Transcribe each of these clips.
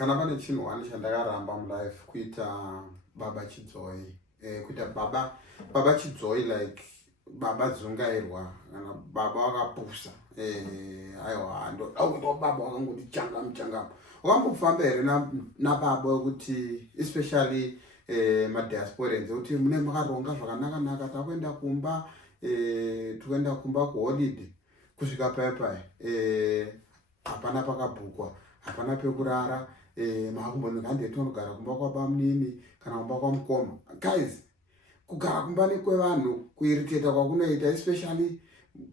Kana pane chinhu wani chandakaramba mulife kuita baba chidzoi. Kuita baba chidzoi like baba dzungairwa kana baba wakapusa. Aiwa ndo baba wakangoti changam. Wakambofamba here na baba wekuti especially madiasporans kuti mune makaronga zvakanaka takuenda kumba tuenda kumba kuholiday kusvika paya hapana pakabhukwa hapana pekurara makumbonzi ngandetonogara kumba kwabamunini kana kumba kwamukoma. Guys, kugara kumba nekwevanhu kuiriteta kwakunoita especially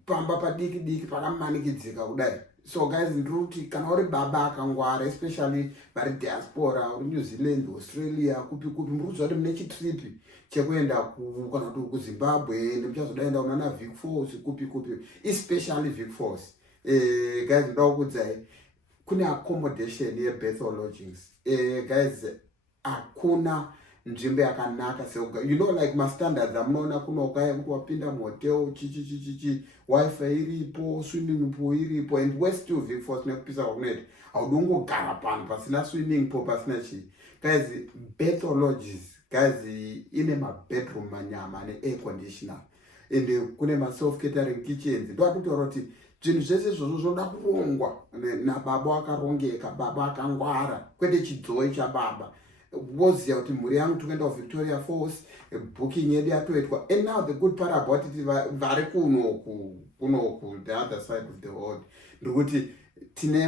pamba padiki pakamanikidzika kudai. So guys, ndikuti kana uri baba akangwara especially vari diaspora uri New Zealand, Australia, kupi murikuziva kuti mune chitrip chekuenda kana kuti kuZimbabwe nemuchazodaenda kunana Vic Falls kupi especially Vic Falls. Guys, ndoda kukuudzai kune accommodation yebirth lodgings. Guys, hakuna nzvimbo yakanaka you know like mastandards amunoona kunokaya kuti wapinda muhotel chichi wifi iripo, swimming pool iripo, and west to Vic Falls nekupisa kwakunoita haudi ungogara pano pasina swimming pool pasina chii. Guys, birth lodges guys ine mabedroom manyama ne-air conditioner ende kune ma-self catering kitchens. Ndoda kutaura kuti zvinhu zvese izvozvo zvoda kurongwa nababa wakarongeka, baba akangwara, kwete chidzoi chababa. Woziva kuti mhuri yangu tokuenda kuVictoria Falls, booking yedu yatoitwa. And now the good part about it vari kunoku the other side of the world ndikuti tine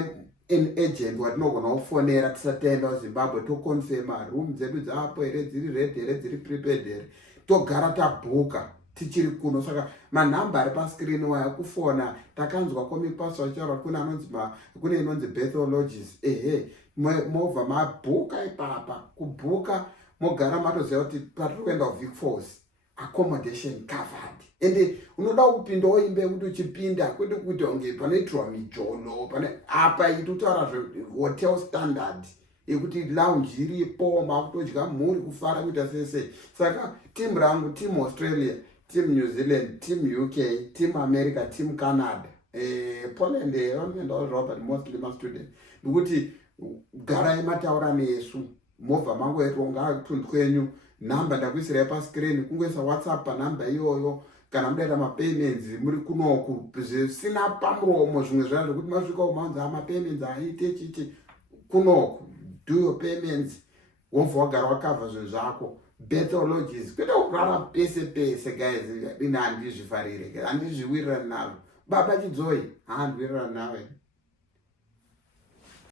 an agent watinogona kufonera tisataenda kuZimbabwe toconfirma room dzedu dzapo here, dziri ready here, dziri prepared here, togara tabhuka tichiri kuno. Saka manhamba ari pascreen waya kufona takanzwa komipasa vachitaura kune inonzi birth lodges. Movha mabhuka ipapa kubhuka mogara matoziva kuti patiri kuenda kuVic Falls accommodation covered. Ende unoda kupindawo imba yekuti uchipinda kwete kuti unge panoitirwa mijolo pane apa itutaura hotel standard yekuti lounge iripo makutodya mhuri kufara kuita sese. Saka team rangu, team Australia, team New Zealand, team UK, team America, team Canada, Poland vanoendawo zvavo but mostly mastudent ndikuti garai mataura nesu. Movha mangu yatonga kutundu kwenyu, namba ndakuisirai pascreen, kungoisa WhatsApp panhamba iyoyo kana mudaita mapayments muri kunoku zvisina pamuromo. Zvimwe zvana zvekuti masvika kumanzi mapayments aite chichi kunoku do your payments wobva wagara wakavha zvinhu zvako. Birth lodges kwete kurara pese guys. Ine handizvifarire, handizviwirirani nazvo. Baba chidzoi handwirirani nawe.